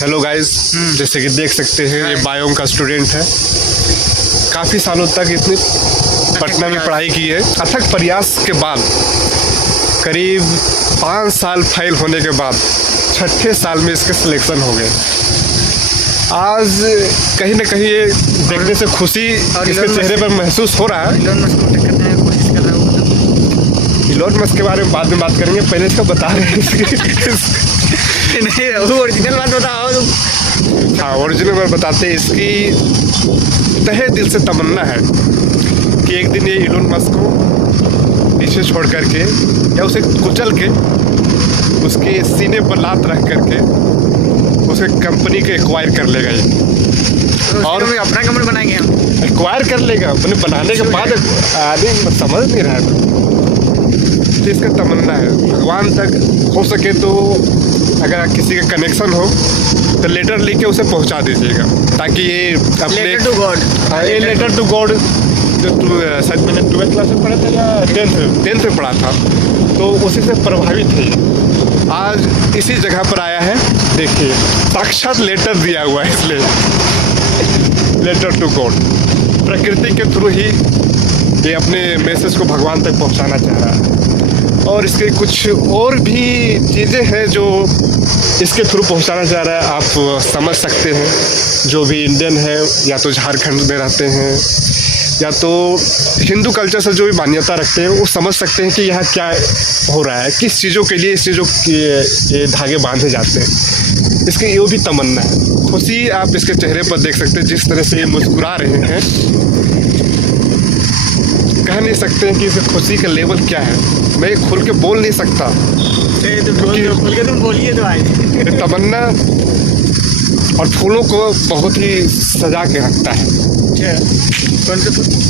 Hello guys, जैसे कि देख सकते हैं ये बायोम का स्टूडेंट है। काफ़ी सालों तक इसने पटना में पढ़ाई की है। अथक प्रयास के बाद करीब 5 साल फेल होने के बाद छठे साल में इसके सिलेक्शन हो गए। आज कहीं ना कहीं ये देखने से खुशी इसके चेहरे पर महसूस हो रहा है। इलोन मस्क के बारे में बाद में बात करेंगे, पहले इसका बता रहे हैं नहीं, ओरिजिनल बात बताओ तुम। हाँ, ओरिजिनल बात बताते हैं। इसकी तहे दिल से तमन्ना है कि एक दिन ये इलोन मस्क को पीछे छोड़ करके या उसे कुचल के उसके सीने पर लात रख करके उसे कंपनी के एक्वायर कर लेगा ये, तो और अपना कंपनी बनाएंगे हम। एक्वायर कर लेगा अपने बनाने के बाद। आदमी समझ नहीं रहा है, तो इसका तमन्ना है भगवान तक हो सके तो अगर किसी का कनेक्शन हो तो लेटर लिख के उसे पहुंचा दीजिएगा, ताकि ये अपने लेटर टू गॉड। हाँ, ये लेटर टू गॉड जो शायद मैंने 12th क्लास में पढ़ा था या 10th में पढ़ा था, तो उसी से प्रभावित है। आज इसी जगह पर आया है, देखिए साक्षात लेटर दिया हुआ है इसलिए, लेटर टू गॉड। प्रकृति के थ्रू ही ये अपने मैसेज को भगवान तक पहुंचाना चाह रहा है। और इसके कुछ और भी चीज़ें हैं जो इसके थ्रू पहुंचाना चाह रहा है। आप समझ सकते हैं, जो भी इंडियन है या तो झारखंड में रहते हैं या तो हिंदू कल्चर से जो भी मान्यता रखते हैं, वो समझ सकते हैं कि यहाँ क्या हो रहा है, किस चीज़ों के लिए इस चीज़ों के ये धागे बांधे जाते हैं। इसकी ये भी तमन्ना है। खुशी आप इसके चेहरे पर देख सकते हैं, जिस तरह से ये मुस्कुरा रहे हैं। कह नहीं सकते हैं कि इसकी खुशी का लेवल क्या है, मैं खुल के बोल नहीं सकता। तुम बोलिए तो भाई। तमन्ना और फूलों को बहुत ही सजा के रखता है।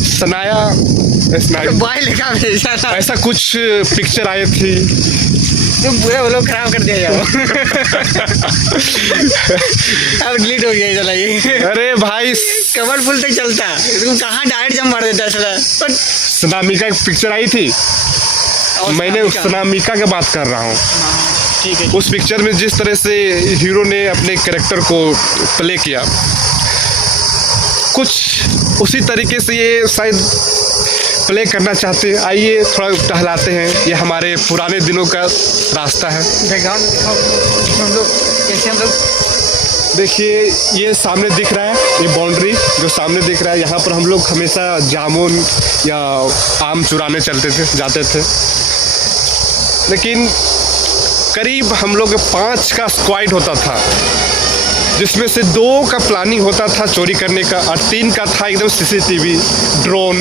सनाया बाय लिखा भेजा था। ऐसा कुछ पिक्चर आई थी। तुम पूरा वो लोग खराब कर दिया जाओ। अब डिलीट हो गया चला ये। अरे भाई, कवर फुल तक चलता, तुम कहाँ डायरेक्ट जम मार देता है। सनामिका की पिक्चर आई थी, मैंने सनामिका की बात कर रहा हूँ। ठीक है। उस पिक्चर में जिस तरह से हीरो ने अपने कैरेक्टर को प्ले किया, कुछ उसी तरीके से ये शायद प्ले करना चाहते हैं। आइए थोड़ा टहलाते हैं, ये हमारे पुराने दिनों का रास्ता है। हम लोग कैसे, हम लोग देखिए ये सामने दिख रहा है, ये बाउंड्री जो सामने दिख रहा है, यहाँ पर हम लोग हमेशा जामुन या आम चुराने जाते थे। लेकिन करीब हम लोग 5 का स्क्वाड होता था, जिसमें से 2 का प्लानिंग होता था चोरी करने का और 3 का था एकदम CCTV, drone,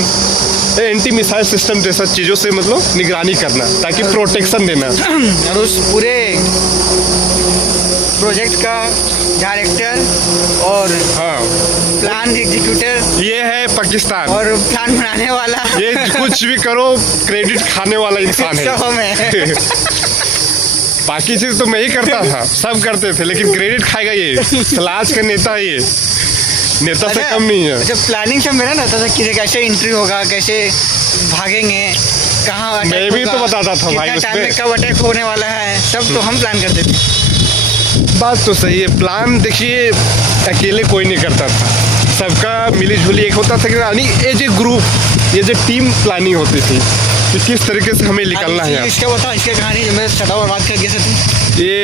anti missile system जैसा चीज़ों से मतलब निगरानी करना, ताकि प्रोटेक्शन देना। और उस पूरे प्रोजेक्ट का डायरेक्टर और हाँ, प्लान एग्जीक्यूटर ये है पाकिस्तान, और प्लान बनाने वाला, ये कुछ भी करो क्रेडिट खाने वाला इंसान है। सब हमें। बाकी चीज़ तो मैं ही करता था, सब करते थे, लेकिन क्रेडिट खाएगा ये समाज का नेता। ये नेता से कम नहीं है। अच्छा, प्लानिंग सब मेरा ना था कि कैसे एंट्री होगा, कैसे भागेंगे, कहाँ मैं भी तो बताता था भाई, उसमें कब अटैक होने वाला है, सब तो हम प्लान करते थे। बात तो सही है। प्लान देखिए अकेले कोई नहीं करता था, सबका मिली जुली एक होता था कि यानी एज ए ग्रुप, ये जो टीम प्लानिंग होती थी कि किस तरीके से हमें निकलना है। इसका बताओ, इसका कहानी जो मैं सदा और बात कर गया था। ये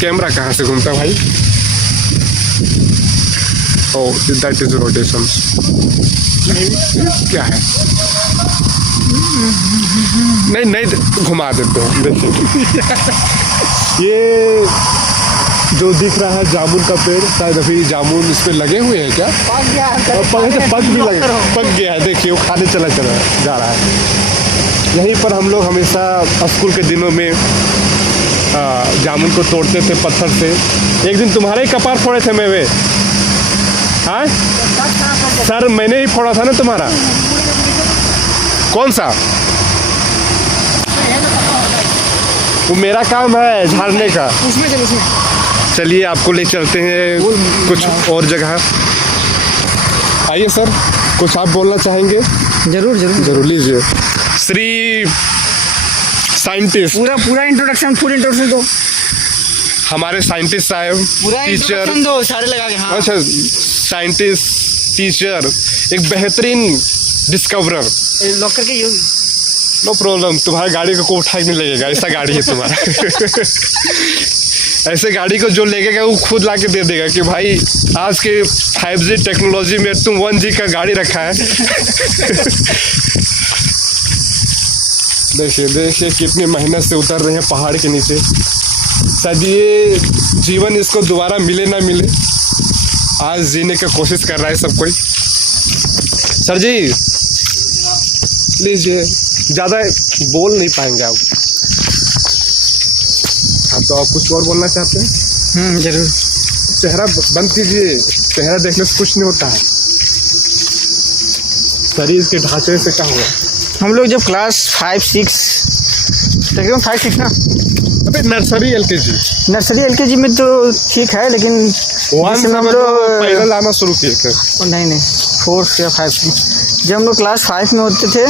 कैमरा कहाँ से घूमता है भाई? ओह, दैट इज रोटेशन। क्या है? नहीं घुमा देते हैं। देखिए ये जो दिख रहा है जामुन का पेड़, शायद अभी जामुन इस पे लगे हुए हैं क्या? पक गया है, पक गया है। देखिए वो खाने चला जा रहा है। यहीं पर हम लोग हमेशा स्कूल के दिनों में जामुन को तोड़ते थे पत्थर से। एक दिन तुम्हारे ही कपार फोड़े थे मैं वे। हाँ सर, मैंने ही फोड़ा था ना तुम्हारा। कौन सा? वो मेरा काम है झाड़ने का। चलिए आपको ले चलते हैं कुछ और जगह। आइए सर, कुछ आप बोलना चाहेंगे? जरूर लीजिए। श्री साइंटिस्ट, पूरा इंट्रोडक्शन, फुल इंट्रोडक्शन दो। हमारे साइंटिस्ट साहब, पूरा टीचर, introduction दो सारे लगा के। हाँ अच्छा, साइंटिस्ट, टीचर, एक बेहतरीन डिस्कवरर। लॉक करके यूज। नो प्रॉब्लम, तुम्हारी गाड़ी को कोई उठा नहीं लगेगा, ऐसा गाड़ी है तुम्हारा। ऐसे गाड़ी को जो लगेगा वो खुद ला के दे देगा कि भाई आज के 5G टेक्नोलॉजी में तुम 1G का गाड़ी रखा है। देखिए देखिए कितनी मेहनत से उतर रहे हैं पहाड़ के नीचे। शायद ये जीवन इसको दोबारा मिले ना मिले, आज जीने की कोशिश कर रहा है सब कोई। सर जी लीजिए, ज़्यादा बोल नहीं पाएंगे आप। हाँ, तो आप कुछ और बोलना चाहते हैं? जरूर। चेहरा बंद कीजिए, चेहरा देखने से कुछ नहीं होता है, शरीर के ढांचे से क्या हुआ। हम लोग जब क्लास 5-6 तकरीबन 5-6 ना, अबे नर्सरी LKG नर्सरी LKG में तो ठीक है, लेकिन वन से हम लोग पैदल आना शुरू किए थे। नहीं 4 या 5 में, जब हम लोग क्लास 5 में होते थे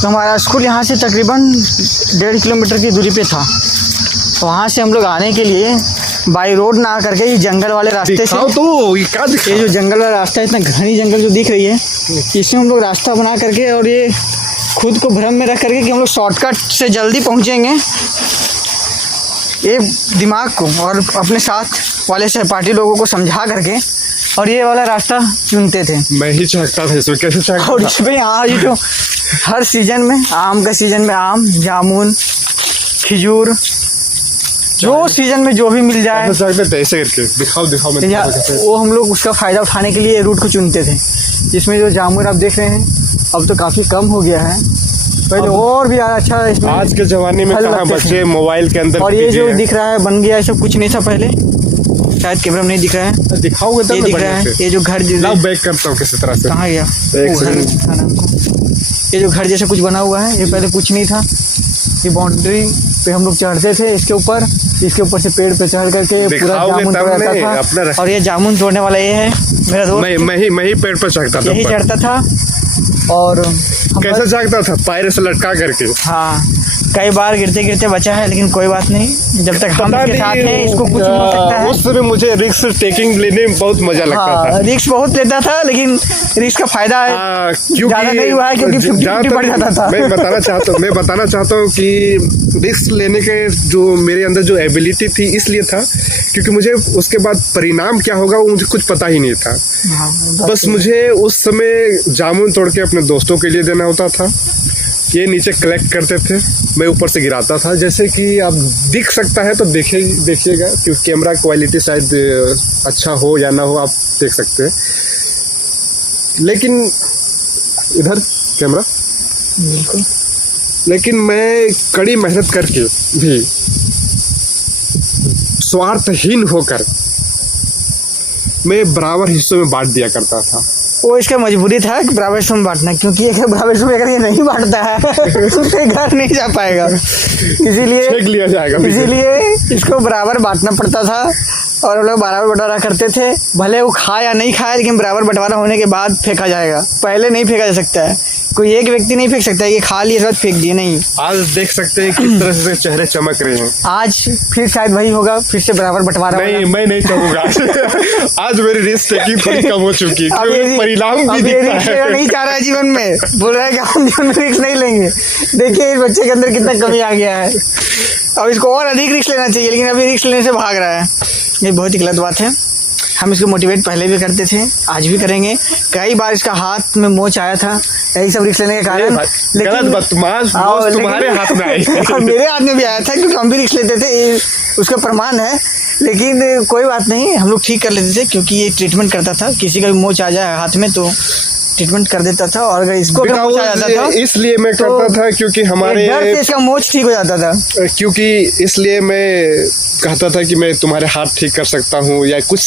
तो हमारा स्कूल यहाँ से तकरीबन 1.5 किलोमीटर की दूरी पे था। तो वहाँ से हम लोग आने के लिए बाई रोड ना करके ये जंगल वाले रास्ते से, तो ये जो जंगल वाला रास्ता है, इतना घनी जंगल जो दिख रही है, इसमें हम लोग रास्ता बना करके और ये खुद को भ्रम में रख करके कि हम लोग शॉर्टकट से जल्दी पहुँचेंगे, ये दिमाग को और अपने साथ वाले सहपाठी लोगों को समझा करके और ये वाला रास्ता चुनते थे। मैं ही चाहता था इसमें, कैसे चाहता और इसमें यहाँ ये तो हर सीजन में, आम का सीजन में आम, जामुन, खजूर, जो सीजन में जो भी मिल जाए ऐसे करके दिखाओ मैं दिखाता कैसे। वो हम लोग उसका फ़ायदा उठाने के लिए रूट को चुनते थे। जिसमें जो जामुन आप देख रहे हैं अब तो काफ़ी कम हो गया है, पहले और भी अच्छा इसमें आज के ज़माने में फल कहाँ लगते बच्चे थे। मोबाइल के अंदर और ये जो बिजी हैं। दिख रहा है बन गया है, सब कुछ नहीं था पहले, शायद कैमरा में नहीं दिख रहा है, दिखाओगे तब ये ना दिख रहा बढ़िया है। से। ये जो घर लाओ बैक करता हूँ किसी तरह से। कहाँ गया एक वो घर सेकंड। दिखाना हमको। ये जो घर जैसा कुछ बना हुआ है, ये पहले कुछ नहीं था, ये बाउंड्री पे हम लोग चढ़ते थे, इसके ऊपर से पेड़ पे चढ़ करके पूरा दिखाओगे जामुन तब तोड़ता नहीं, था। अपना और ये जामुन तोड़ने वाला ये है मेरा दोस्त, मैं ही पेड़ पर चढ़ता था। यही ऊपर। चढ़ता था और हम कैसे जागता था? पैर से लटका करके। हाँ, कई बार गिरते गिरते बचा है, लेकिन कोई बात नहीं, जब तक हम इसके साथ हैं इसको कुछ नहीं हो सकता है। उस समय मुझे रिस्क टेकिंग लेने में बहुत मजा लगता था। रिस्क बहुत लेता था, लेकिन रिस्क का फायदा है ज़्यादा नहीं हुआ है, क्योंकि 50-50 बढ़ जाता था। मैं बताना चाहता हूँ कि रिस्क लेने के जो मेरे अंदर जो एबिलिटी थी इसलिए था क्योंकि मुझे उसके बाद परिणाम क्या होगा वो मुझे कुछ पता ही नहीं था। बस मुझे उस समय जामुन तोड़ के अपने दोस्तों के लिए देना होता था, ये नीचे कलेक्ट करते थे, मैं ऊपर से गिराता था। जैसे कि आप दिख सकता है तो देखिएगा क्योंकि कैमरा क्वालिटी शायद अच्छा हो या ना हो, आप देख सकते हैं। लेकिन इधर कैमरा, बिल्कुल। लेकिन मैं कड़ी मेहनत करके भी स्वार्थहीन होकर मैं बराबर हिस्सों में बांट दिया करता था। वो इसका मजबूरी था कि बराबर हिस्सों में बांटना, क्योंकि अगर बराबर हिस्सों में अगर ये नहीं बांटता है तो उसके घर नहीं जा पाएगा, इसीलिए फेंक लिया जाएगा। इसीलिए इसको बराबर बांटना पड़ता था और हम लोग बराबर बंटवारा करते थे। भले वो खाए या नहीं खाए, लेकिन बराबर बंटवारा होने के बाद फेंका जाएगा, पहले नहीं फेंका जा सकता है। कोई एक व्यक्ति नहीं फेंक सकता है कि खा लिए बाद फेंक दिए, नहीं। आज देख सकते हैं किस तरह से चेहरे चमक रहे हैं। आज फिर शायद वही होगा, फिर से बराबर बंटवारा नहीं, होगा। मैं नहीं कहूँगा। आज मेरी रिस्क टेकिंग थोड़ी कम हो चुकी अब ये है, परिणाम भी अब ये दिखता रिस्क लेना है। नहीं चाह रहा है जीवन में, बोल रहा है कि हम जीवन में रिस्क नहीं लेंगे। देखिए इस बच्चे के अंदर कितना कमी आ गया है, अब इसको और अधिक रिस्क लेना चाहिए, लेकिन अभी रिस्क लेने से भाग रहा है। ये बहुत ही गलत बात है। हम इसको मोटिवेट पहले भी करते थे, आज भी करेंगे। कई बार इसका हाथ में मोच आया था यही सब रिस्क लेने के कारण, गलत बदमाश दोस्त तुम्हारे हाथ में आई। और मेरे हाथ में भी आया था, क्योंकि हम भी रिस्क लेते थे, ये उसका प्रमाण है। लेकिन कोई बात नहीं, हम लोग ठीक कर लेते थे, क्योंकि ये ट्रीटमेंट करता था। किसी का भी मोच आ जाए हाथ में तो ट्रीटमेंट कर देता था, और अगर इसको अगर मोच आ जाता था इसलिए मैं करता था क्योंकि हमारे डर से इसका मोच ठीक हो जाता था। क्योंकि इसलिए मैं कहता था कि मैं तुम्हारे हाथ ठीक कर सकता हूँ या कुछ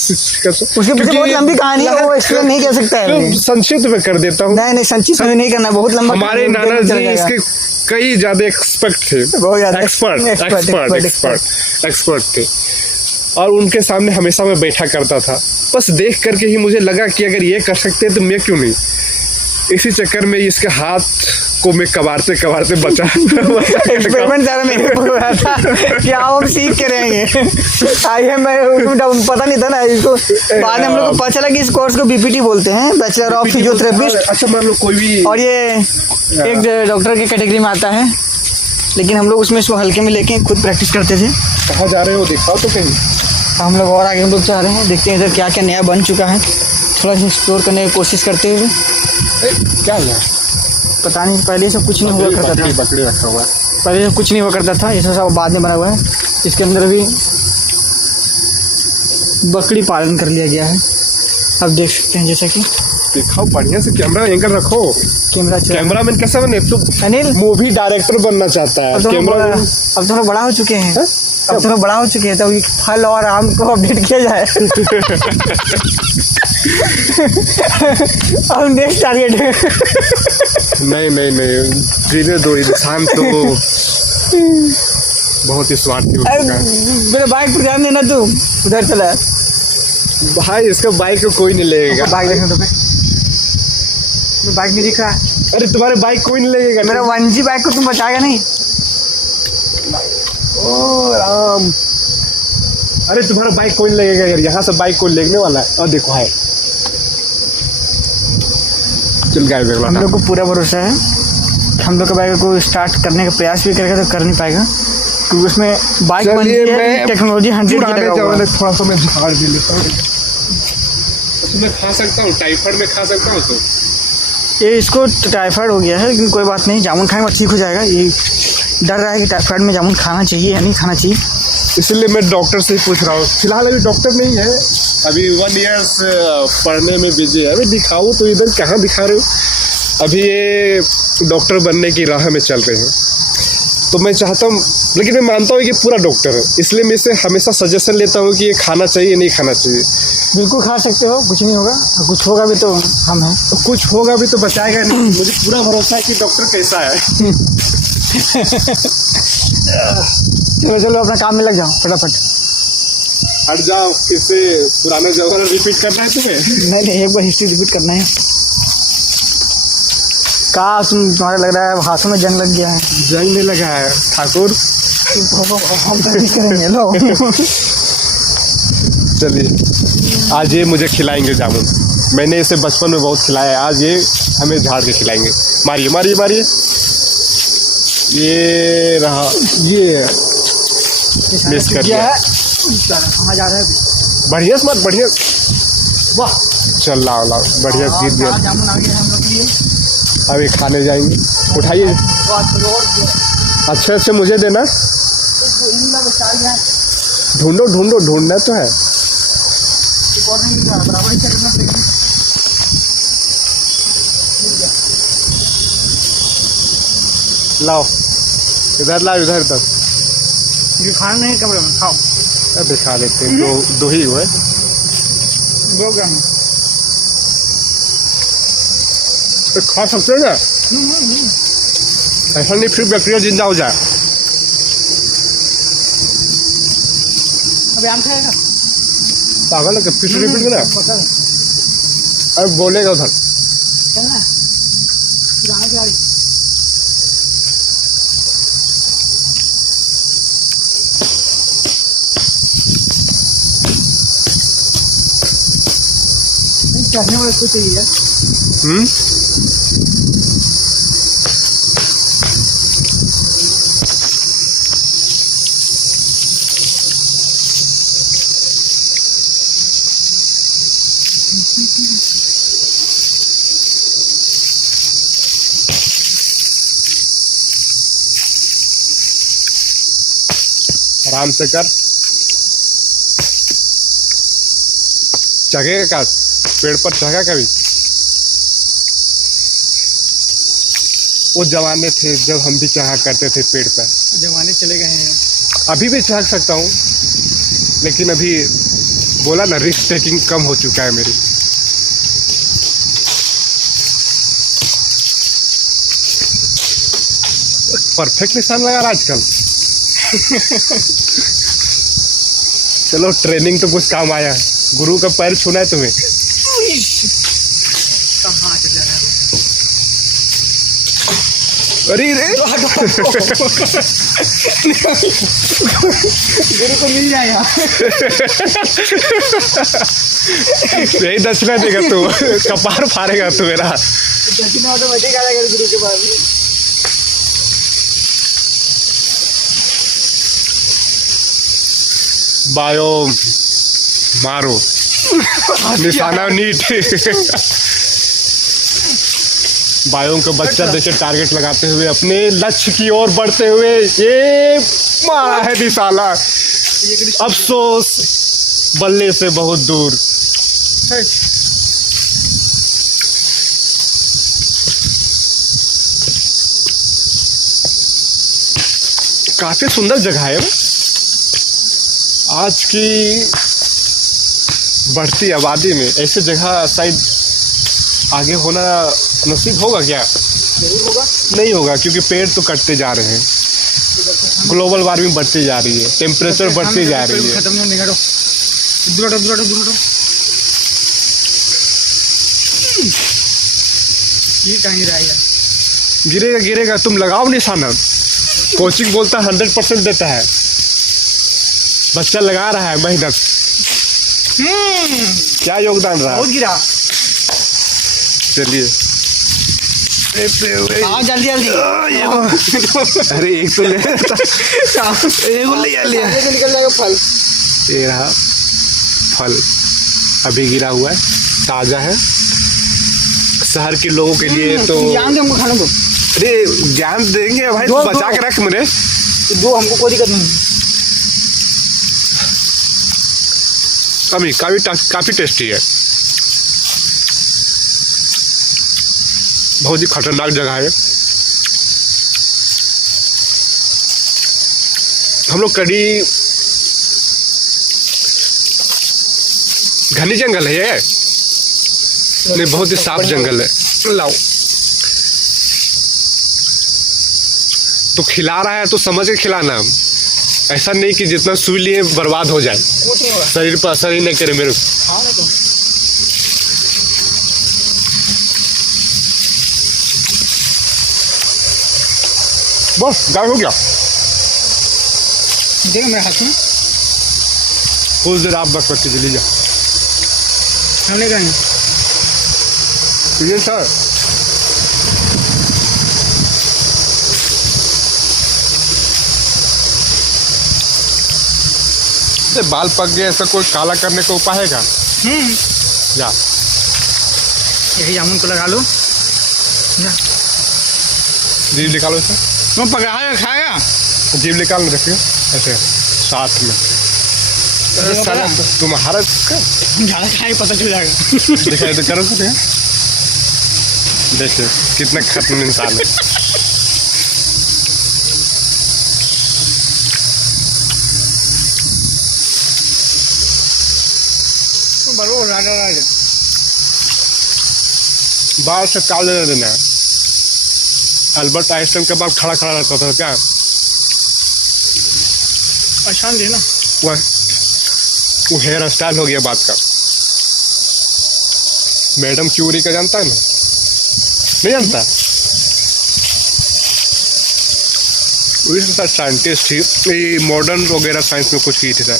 कर उसके पीछे बहुत लंबी कहानी है, वो एक्सप्लेन नहीं कर सकता है अभी। संक्षिप्त में कर देता हूँ। नहीं संक्षिप्त में नहीं करना, बहुत लंबा। हमारे नाना जी इसके कई ज्यादा एक्सपर्ट थे, बहुत ज्यादा एक्सपर्ट थे, और उनके सामने हमेशा मैं बैठा करता था। बस देख करके ही मुझे लगा कि अगर ये कर सकते हैं तो मैं क्यों नहीं। इसी चक्कर में इसके हाथ को मैं कबारते कबारते बचा एक्सपेरिमेंट सारा मेरे ऊपर हो रहा था कि आओ हम सीख के रहेंगे। आइए, मैं उसमें पता नहीं था ना इसको, बाद में हम लोग को पता चला कि इस कोर्स को बीपीटी बोलते हैं, बैचलर ऑफ फिजियोथेरेपिस्ट। अच्छा मान लो कोई भी, और ये एक डॉक्टर के कैटेगरी में आता है, लेकिन हम लोग उसमें इसको हल्के में लेके खुद प्रैक्टिस करते थे। कहाँ जा रहे हो दिखाओ तो कहीं। हम लोग और आगे हम लोग चाह रहे हैं, देखते हैं इधर क्या क्या नया बन चुका है, थोड़ा सा एक्सप्लोर करने की कोशिश करते हुए। क्या है? पता नहीं, पहले सब कुछ नहीं हुआ करता था, बकरी रखा हुआ है। पहले सब कुछ नहीं हुआ करता था, ये सब बाद में बना हुआ है। इसके अंदर भी बकरी पालन कर लिया गया है, अब देख सकते हैं। जैसा कि दिखाओ बढ़िया से, कैमरा एंगल रखो। कैमरा मैन कैसा बने? तो अनिल मूवी डायरेक्टर बनना चाहता है। अब तो लोग बड़ा हो चुके हैं, अब तो लोग बड़ा हो चुके हैं, तो फल और आम को अपडेट किया जाए। और नेक्स्ट टारगेट नहीं जीने दो, इंसान तो बहुत ही स्वार्थी हो चुका है। मेरे बाइक पर ध्यान देना, तू उधर चला भाई, इसका बाइक को कोई नहीं लेगा। बाइक देखना तो बाइक नहीं दिख रहा है। अरे तुम्हारे बाइक कोई नहीं लेगा। मेरा 1G बाइक को तुम बचाएगा नहीं? ओ राम, अरे तुम्हारा बाइक कोई नहीं लगेगा यार, यहाँ से बाइक कोई लेने वाला है। और देखो है, चल गाय देख लो। हम लोग को पूरा भरोसा है, हम लोग का बाइक को स्टार्ट करने का प्रयास भी करेगा तो कर नहीं पाएगा, क्योंकि उसमें बाइक बनती है टेक्नोलॉजी 100 की लगा हुआ है। थोड़ा सा मैं झाड़ भी लेता हूँ, मैं खा सकता हूँ, टाइफाइड में खा सकता हूँ। तो ये इसको टाइफाइड हो गया है, लेकिन कोई बात नहीं, जामुन खाएंगे ठीक हो जाएगा। ये डर रहा है कि टाइफाइड में जामुन खाना चाहिए या नहीं खाना चाहिए, इसलिए मैं डॉक्टर से ही पूछ रहा हूँ। फिलहाल अभी डॉक्टर नहीं है, अभी 1 ईयर्स पढ़ने में बिजी है। अभी दिखाओ तो, इधर कहाँ दिखा रहे हो? अभी ये डॉक्टर बनने की राह में चल रहे हैं, तो मैं चाहता हूँ, लेकिन मैं मानता हूँ कि पूरा डॉक्टर है, इसलिए मैं इससे हमेशा सजेशन लेता हूँ कि ये खाना चाहिए नहीं खाना चाहिए। बिल्कुल खा सकते हो, कुछ नहीं होगा, कुछ होगा भी तो हम हैं। तो कुछ होगा भी तो बचाएगा नहीं। मुझे पूरा भरोसा है कि डॉक्टर कैसा है। चलो अपना काम में लग जाओ फटाफट। हट जाओ, फिर से पुराना जमाना रिपीट करना है तुम्हें? नहीं, एक बार हिस्ट्री रिपीट करना है। कहा तुम्हारा लग रहा है हाथों में जंग लग गया है? जंग नहीं लगा है ठाकुर, हम प्रैक्टिस करेंगे। लो चलिए, आज ये मुझे खिलाएंगे जामुन। मैंने इसे बचपन में बहुत खिलाया है, आज ये हमें झाड़ के खिलाएंगे। मारिए मारिए मारिए, ये रहा, ये मिस कर दिया। कहाँ जा रहा है? बढ़िया से मत, बढ़िया। वाह, चल लाओ लाओ, बढ़िया जीत गया। जामुन आ गया हम लोग के लिए। अभी खाने जाएंगे, उठाइए। अच्छे अच्छे मुझे देना। ढूंढो ढूंढो, ढूंढना तो है। लाओ, इधर लाओ, इधर तक। जो खाना नहीं कमरे में खाओ। दिखा देते हैं, दो ही हुए। 2 ग्राम तो खा सकते हैं ना, ऐसा नहीं फिर बैक्टीरिया जिंदा हो जाए। अभी आम खाएगा? पागल है, फिर रिपीट करें? अरे बोलेगा उधर। चलना पुराने गाड़ी। चढ़ने वाले को चाहिए। आराम से कर, चढ़ेगा का पेड़ पर चढ़ा कभी? वो जमाने थे जब हम भी चढ़ा करते थे पेड़ पर। जमाने चले गए हैं। अभी भी चढ़ सकता हूँ, लेकिन अभी बोला ना, रिस्क टेकिंग कम हो चुका है मेरी। परफेक्ट निशान लगा रहा आजकल। चलो, ट्रेनिंग तो कुछ काम आया। गुरु का पैर छूना है तुम्हें। कहाँ चल जा रहा है? अरे रे गुरु को मिल जाएगा। यही दक्षिणा देगा तू, कपार फाड़ेगा तू मेरा। दक्षिणा ऑटोमेटिक आ जाएगा गुरु के पास। बायो मारो निशाना नीट। बायों का बच्चा जैसे टारगेट लगाते हुए अपने लक्ष्य की ओर बढ़ते हुए ये मारा है निशाना। अफसोस बल्ले से बहुत दूर। काफी सुंदर जगह है। आज की बढ़ती आबादी में ऐसे जगह शायद आगे होना नसीब होगा क्या? जरूर होगा। नहीं होगा, क्योंकि पेड़ तो कटते जा रहे हैं, ग्लोबल वार्मिंग बढ़ती जा रही है, टेम्परेचर बढ़ती जा रही है। खत्म नहीं होगा। दूर हटो। ये कहीं रहेगा। गिरेगा। तुम लगाओ निशाना। कोचिंग बोलता है 100% देता है, बच्चा लगा रहा है मेहनत। क्या योगदान रहा? बहुत गिरा। चलिए हाँ जल्दी। अरे एक तो ले निकल जाएगा फल। ये रहा फल, अभी गिरा हुआ है, ताजा है। शहर के लोगों के लिए तो ज्ञान दे हमको खाने दो। अरे ज्ञान देंगे भाई, दो, बचा के रख मेरे। दो हमको कोई दिक्कत नहीं। अभी काफी टेस्टी है। बहुत ही खतरनाक जगह है। हम लोग कड़ी घनी जंगल है ये, नहीं बहुत ही साफ जंगल है। लाओ तो खिला रहा है तो समझ के खिलाना, ऐसा नहीं कि जितना सुई लिए बर्बाद हो जाए, शरीर पर असर ही नहीं करे मेरे। बस गाय हो गया। देख मेरे हाथ में कुछ देर आप बस करके चली जा। हमने कहा ये सर बाल पक गए, ऐसा कोई काला करने का उपाय है क्या? जा यही जामुन को लगा लो। जीभ निकालो इसे। तुम पकाया खाएगा? जीभ निकाल रखिए ऐसे साथ में। साला तुम्हारा ज़्यादा खाए पता चल जाएगा। दिखाई तो करो तो देखिए कितना खतरनाक इंसान है। बाल से काल लेने देना है। अल्बर्ट आइंस्टाइन के बाद खड़ा रहता था क्या? पहचान देना वो हेयर स्टाइल हो गया बात का। मैडम क्यूरी का जानता है ना? नहीं जानता? वही साइंटिस्ट थी, ये मॉडर्न वगैरह साइंस में कुछ की थी सर।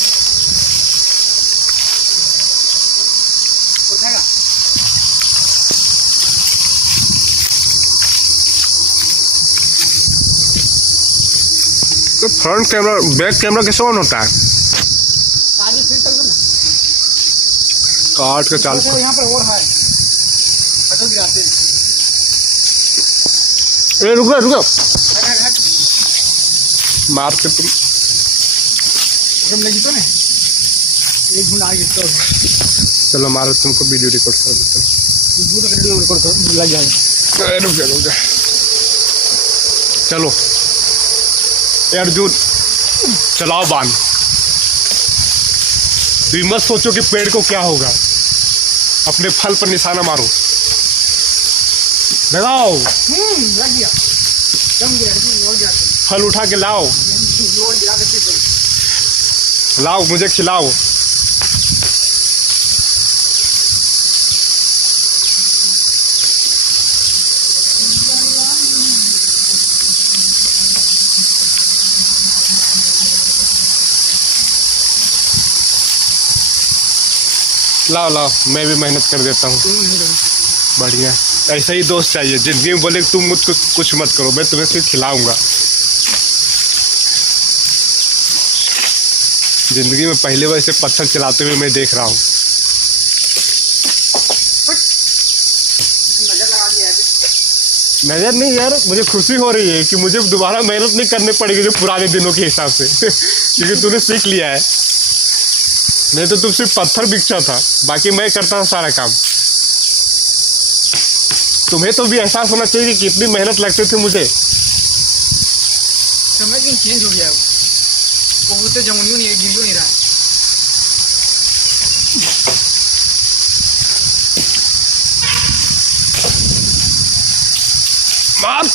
तो फ्रंट कैमरा बैक कैमरा कैसे ऑन होता है? काट के चाल यहाँ पर और है पटल गिराते हैं। रुको मार के तुम लगी तो नहीं एक घूम आगे तो चलो मारो, तुमको वीडियो रिकॉर्ड कर देते हैं। रिकॉर्ड लग जाएगा। रुक जा चलो अर्जुन चलाओ बाण। तुम मत सोचो कि पेड़ को क्या होगा, अपने फल पर निशाना मारो। लगाओ लग गया। जम गया और गया। फल उठा के लाओ, लाओ मुझे खिलाओ। लाओ लाओ, मैं भी मेहनत कर देता हूँ। बढ़िया, ऐसा ही दोस्त चाहिए। जिंदगी में बोले तुम मुझको कुछ मत करो, मैं तुम्हें सिर्फ खिलाऊंगा। जिंदगी में पहले बार ऐसे पत्थर चलाते हुए मैं देख रहा हूँ। नजर नहीं यार, मुझे खुशी हो रही है कि मुझे दोबारा मेहनत नहीं करनी पड़ेगी जो पुराने दिनों के हिसाब से क्योंकि तूने सीख लिया है। नहीं तो तुम सिर्फ पत्थर बिकता था, बाकी मैं करता था सारा काम। तुम्हें तो भी एहसास होना चाहिए कि कितनी मेहनत लगती थी मुझे। समय कहीं चेंज हो गया है, वो होते जमुनियों नहीं है, गिरियो नहीं रहा है। मार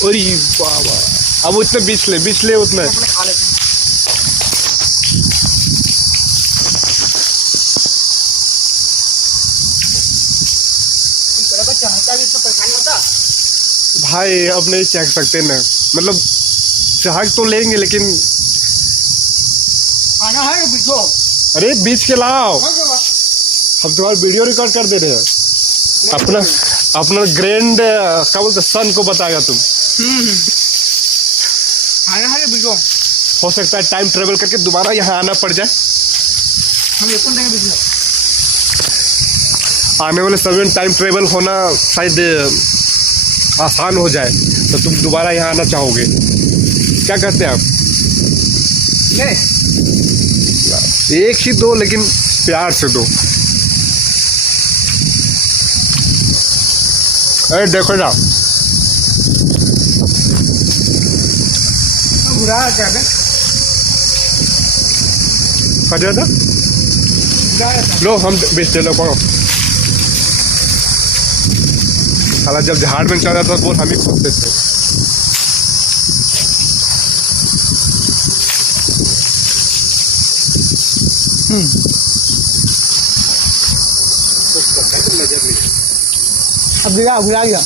अरे बाबा, अब उतने बीच ले उतने। अपने खा लेते हैं। चाहता भी इतना परेशानी होता भाई अब नहीं चख सकते ना, मतलब चाह तो लेंगे लेकिन। खाना है बिठो। अरे बीच के लाओ, हम तुम्हारा वीडियो रिकॉर्ड कर दे रहे हैं। अपना ग्रैंड क्या बोलते सन को बताएगा तुम। खाना है बिठो। हो सकता है टाइम ट्रेवल करके दोबारा यहाँ आना पड़ जाए। हम एक देंगे बिठो। आने वाले समय में टाइम ट्रेवल होना शायद आसान हो जाए तो तुम दोबारा यहाँ आना चाहोगे। क्या कहते हैं आप? एक ही दो, लेकिन प्यार से दो। अरे देखो ना, बुरा क्या है? क्या था? लो हम बेचते लो, पढ़ो। साला जब झाड़ में चल जाता वो हम ही खोदते थे। अब बुला गया।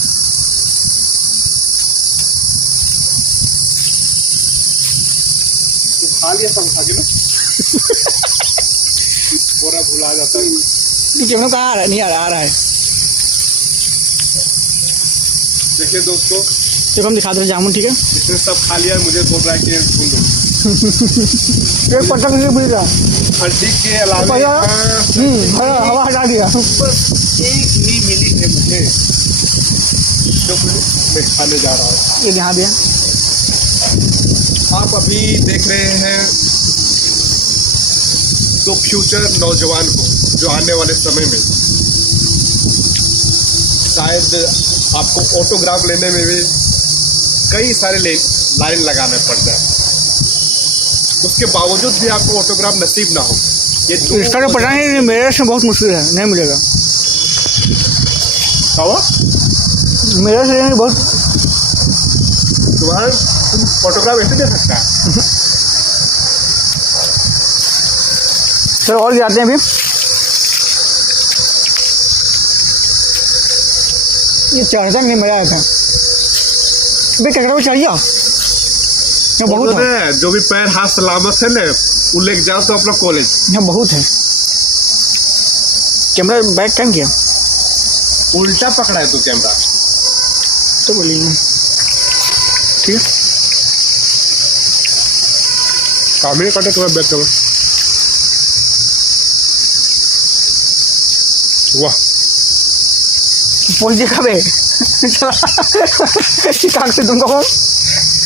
खा लिया सब खा के ना पूरा भुला जाता है। कैमरा कहाँ आ रहा है? नहीं आ रहा है। देखिए दोस्तों, देखो हम दिखा दे रहे जामुन, ठीक है। इसने सब खा लिया, मुझे बोल रहा है कि सुन लो। एक पत्ता किसी बुझ रहा हड्डी के अलावा हवा हटा दिया। बस एक ही मिली है मुझे जो मैं खाने जा रहा हूँ। ये ध्यान दिया। आप अभी देख रहे हैं दो फ्यूचर नौजवान को जो आने वाले समय में शायद आपको ऑटोग्राफ लेने में भी कई सारे लाइन लगाने पड़ते हैं, उसके बावजूद भी आपको ऑटोग्राफ नसीब ना हो। ये इसका तो पता नहीं, मेरे से बहुत मुश्किल है, नहीं मिलेगा। मेरे से बहुत तुम्हारा तुम फोटोग्राफ ऐसे दे सकता है। सर और जाते हैं अभी। ये चढ़ता नहीं, मजा आता है। अभी कचरा चाहिए बहुत है। जो भी पैर हाथ सलामत है ना, वो लेके जाओ तो अपना कॉलेज। यहाँ बहुत है। कैमरा बैक कैम किया, उल्टा पकड़ा है तो कैमरा तो बोलिए ठीक है। काम ही कटे तुम्हारा बैक करो। वाह पहुंच दिया बे। काक से तुमको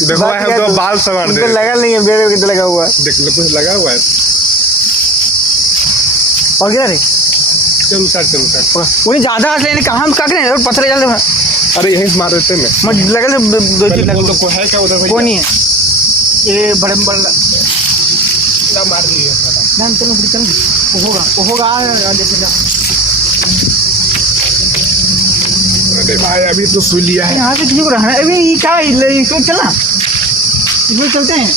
देखो हम तो बाल संवार दे। लगा नहीं है, बेड़े कितना लगा हुआ है। देख लो कुछ लगा हुआ है। और क्या रे? चल उतार। उन्हें ज्यादा हाथ लेने कहाँ का करे और पत्थर जल्द। अरे यही मार देते हैं। मैं लगा दो चीज लगा। तो है क्या उधर? कोई नहीं है ये बड़े ना मार दिए ना। चलो चल होगा जैसे जा। अरे भाई अभी तो सुन लिया है। यहाँ से किसी को रहना अभी ये क्या इसमें चलना, इसमें चलते हैं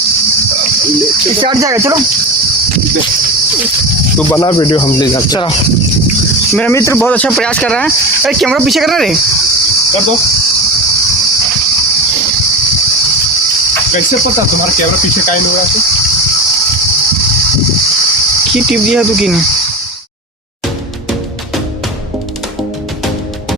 स्टार्ट जाएगा। चलो तो बना वीडियो हम ले जाते। चलो मेरा मित्र बहुत अच्छा प्रयास कर रहा है। अरे कैमरा पीछे करना रे। कर दो। कैसे पता तुम्हारा कैमरा पीछे काहे नहीं हो रहा है? की टिप दिया तू की नहीं